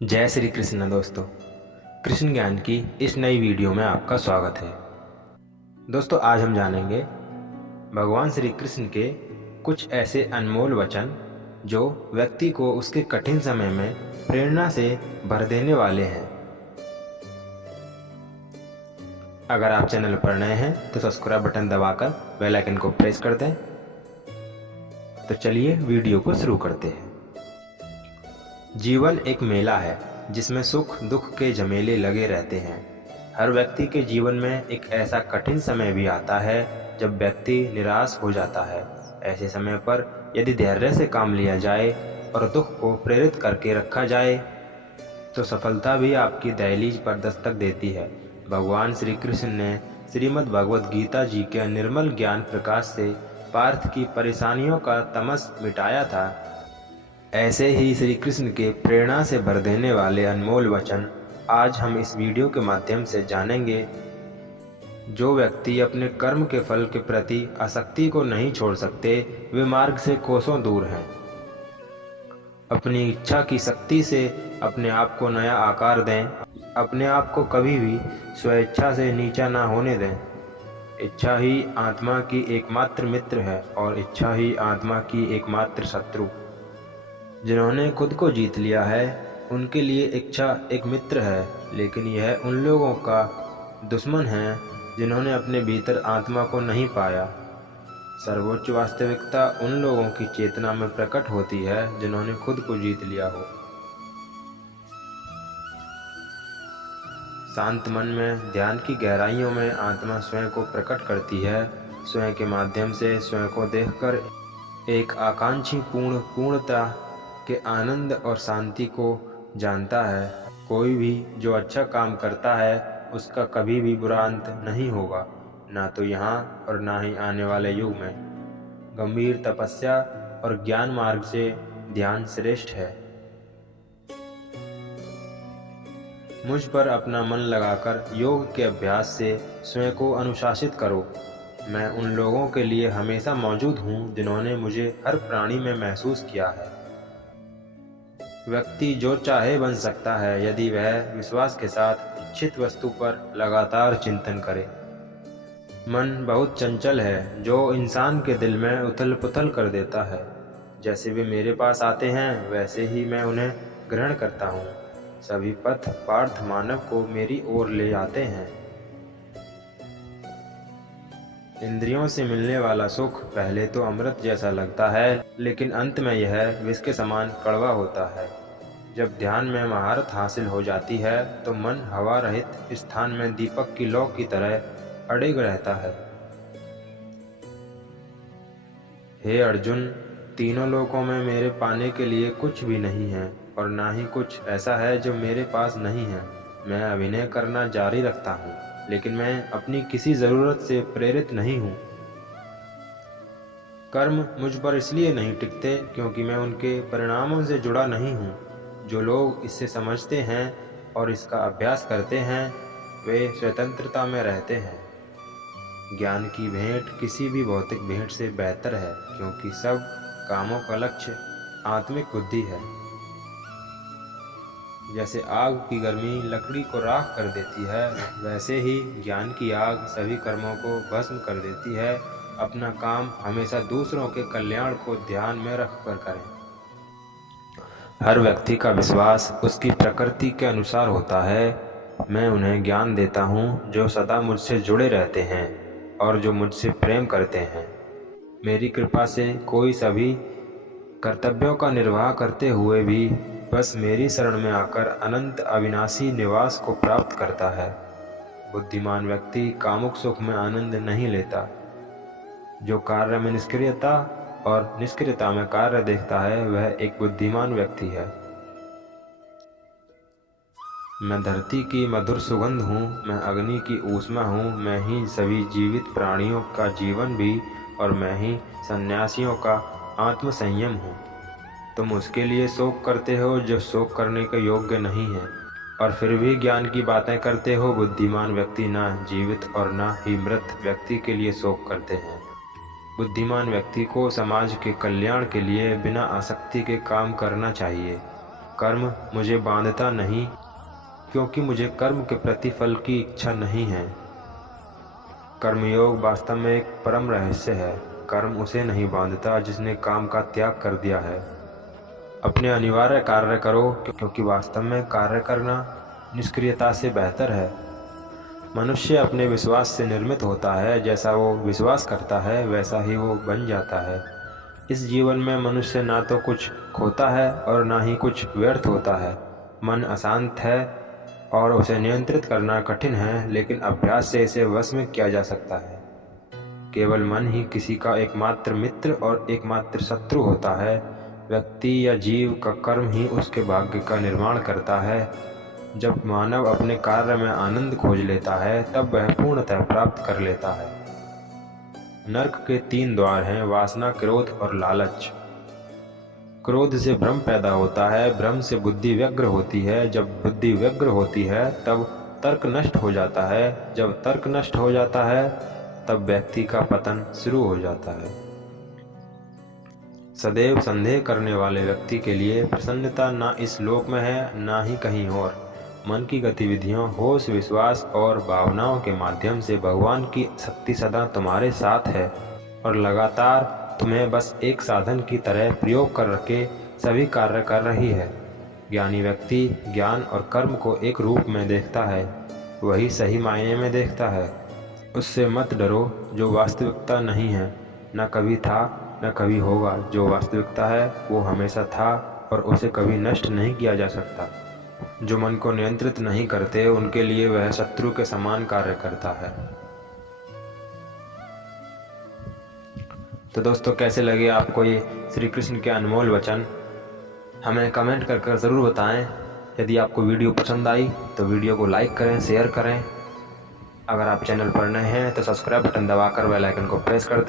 जय श्री कृष्ण दोस्तों। कृष्ण ज्ञान की इस नई वीडियो में आपका स्वागत है। दोस्तों, आज हम जानेंगे भगवान श्री कृष्ण के कुछ ऐसे अनमोल वचन जो व्यक्ति को उसके कठिन समय में प्रेरणा से भर देने वाले हैं। अगर आप चैनल पर नए हैं तो सब्सक्राइब बटन दबाकर बेल आइकन को प्रेस कर दें। तो चलिए वीडियो को शुरू करते हैं। जीवन एक मेला है जिसमें सुख दुख के झमेले लगे रहते हैं। हर व्यक्ति के जीवन में एक ऐसा कठिन समय भी आता है जब व्यक्ति निराश हो जाता है। ऐसे समय पर यदि धैर्य से काम लिया जाए और दुख को प्रेरित करके रखा जाए तो सफलता भी आपकी दहलीज पर दस्तक देती है। भगवान श्री कृष्ण ने श्रीमद् भगवद गीता जी के निर्मल ज्ञान प्रकाश से पार्थ की परेशानियों का तमस मिटाया था। ऐसे ही श्री कृष्ण के प्रेरणा से भर देने वाले अनमोल वचन आज हम इस वीडियो के माध्यम से जानेंगे। जो व्यक्ति अपने कर्म के फल के प्रति आसक्ति को नहीं छोड़ सकते, वे मार्ग से कोसों दूर हैं। अपनी इच्छा की शक्ति से अपने आप को नया आकार दें। अपने आप को कभी भी स्वेच्छा से नीचा ना होने दें। इच्छा ही आत्मा की एकमात्र मित्र है और इच्छा ही आत्मा की एकमात्र शत्रु। जिन्होंने खुद को जीत लिया है उनके लिए इच्छा एक मित्र है, लेकिन यह उन लोगों का दुश्मन है जिन्होंने अपने भीतर आत्मा को नहीं पाया। सर्वोच्च वास्तविकता उन लोगों की चेतना में प्रकट होती है जिन्होंने खुद को जीत लिया हो। शांत मन में ध्यान की गहराइयों में आत्मा स्वयं को प्रकट करती है। स्वयं के माध्यम से स्वयं को देखकर एक आकांक्षी पूर्णता के आनंद और शांति को जानता है। कोई भी जो अच्छा काम करता है उसका कभी भी बुरा अंत नहीं होगा, ना तो यहाँ और ना ही आने वाले युग में। गंभीर तपस्या और ज्ञान मार्ग से ध्यान श्रेष्ठ है। मुझ पर अपना मन लगाकर योग के अभ्यास से स्वयं को अनुशासित करो। मैं उन लोगों के लिए हमेशा मौजूद हूँ जिन्होंने मुझे हर प्राणी में महसूस किया है। व्यक्ति जो चाहे बन सकता है यदि वह विश्वास के साथ इच्छित वस्तु पर लगातार चिंतन करे। मन बहुत चंचल है जो इंसान के दिल में उथल पुथल कर देता है। जैसे वे मेरे पास आते हैं वैसे ही मैं उन्हें ग्रहण करता हूँ। सभी पथ पार्थ मानव को मेरी ओर ले आते हैं। इंद्रियों से मिलने वाला सुख पहले तो अमृत जैसा लगता है, लेकिन अंत में यह विष के समान कड़वा होता है। जब ध्यान में महारत हासिल हो जाती है तो मन हवा रहित स्थान में दीपक की लौ की तरह अड़िग रहता है। हे अर्जुन, तीनों लोकों में मेरे पाने के लिए कुछ भी नहीं है और ना ही कुछ ऐसा है जो मेरे पास नहीं है। मैं अभिनय करना जारी रखता हूँ, लेकिन मैं अपनी किसी ज़रूरत से प्रेरित नहीं हूँ। कर्म मुझ पर इसलिए नहीं टिकते क्योंकि मैं उनके परिणामों से जुड़ा नहीं हूँ। जो लोग इससे समझते हैं और इसका अभ्यास करते हैं वे स्वतंत्रता में रहते हैं। ज्ञान की भेंट किसी भी भौतिक भेंट से बेहतर है क्योंकि सब कामों का लक्ष्य आत्मिक बुद्धि है। जैसे आग की गर्मी लकड़ी को राख कर देती है, वैसे ही ज्ञान की आग सभी कर्मों को भस्म कर देती है। अपना काम हमेशा दूसरों के कल्याण को ध्यान में रखकर करें। हर व्यक्ति का विश्वास उसकी प्रकृति के अनुसार होता है। मैं उन्हें ज्ञान देता हूँ जो सदा मुझसे जुड़े रहते हैं और जो मुझसे प्रेम करते हैं। मेरी कृपा से कोई सभी कर्तव्यों का निर्वाह करते हुए भी बस मेरी शरण में आकर अनंत अविनाशी निवास को प्राप्त करता है। बुद्धिमान व्यक्ति कामुक सुख में आनंद नहीं लेता। जो कार्य में निष्क्रियता और निष्क्रियता में कार्य देखता है वह एक बुद्धिमान व्यक्ति है। मैं धरती की मधुर सुगंध हूँ, मैं अग्नि की ऊष्मा हूँ, मैं ही सभी जीवित प्राणियों का जीवन भी और मैं ही सन्यासियों का आत्म संयम हूँ। तुम उसके लिए शोक करते हो जो शोक करने के योग्य नहीं है और फिर भी ज्ञान की बातें करते हो। बुद्धिमान व्यक्ति ना जीवित और ना ही मृत व्यक्ति के लिए शोक करते हैं। बुद्धिमान व्यक्ति को समाज के कल्याण के लिए बिना आसक्ति के काम करना चाहिए। कर्म मुझे बांधता नहीं, क्योंकि मुझे कर्म के प्रतिफल की इच्छा नहीं है। कर्मयोग वास्तव में एक परम रहस्य है। कर्म उसे नहीं बांधता जिसने काम का त्याग कर दिया है। अपने अनिवार्य कार्य करो, क्योंकि वास्तव में कार्य करना निष्क्रियता से बेहतर है। मनुष्य अपने विश्वास से निर्मित होता है। जैसा वो विश्वास करता है वैसा ही वो बन जाता है। इस जीवन में मनुष्य ना तो कुछ खोता है और ना ही कुछ व्यर्थ होता है। मन अशांत है और उसे नियंत्रित करना कठिन है, लेकिन अभ्यास से इसे वश में किया जा सकता है। केवल मन ही किसी का एकमात्र मित्र और एकमात्र शत्रु होता है। व्यक्ति या जीव का कर्म ही उसके भाग्य का निर्माण करता है। जब मानव अपने कार्य में आनंद खोज लेता है तब वह पूर्णतः प्राप्त कर लेता है। नरक के 3 द्वार हैं: वासना, क्रोध और लालच। क्रोध से भ्रम पैदा होता है, भ्रम से बुद्धि व्यग्र होती है, जब बुद्धि व्यग्र होती है तब तर्क नष्ट हो जाता है, जब तर्क नष्ट हो जाता है तब व्यक्ति का पतन शुरू हो जाता है। सदैव संदेह करने वाले व्यक्ति के लिए प्रसन्नता ना इस लोक में है ना ही कहीं और। मन की गतिविधियों, होश, विश्वास और भावनाओं के माध्यम से भगवान की शक्ति सदा तुम्हारे साथ है और लगातार तुम्हें बस एक साधन की तरह प्रयोग कर के सभी कार्य कर रही है। ज्ञानी व्यक्ति ज्ञान और कर्म को एक रूप में देखता है, वही सही मायने में देखता है। उससे मत डरो जो वास्तविकता नहीं है, न कभी था न कभी होगा। जो वास्तविकता है वो हमेशा था और उसे कभी नष्ट नहीं किया जा सकता। जो मन को नियंत्रित नहीं करते उनके लिए वह शत्रु के समान कार्य करता है। तो दोस्तों, कैसे लगे आपको ये श्री कृष्ण के अनमोल वचन? हमें कमेंट कर ज़रूर बताएं। यदि आपको वीडियो पसंद आई तो वीडियो को लाइक करें, शेयर करें। अगर आप चैनल पर नए हैं तो सब्सक्राइब बटन दबाकर बेल आइकन को प्रेस कर दें।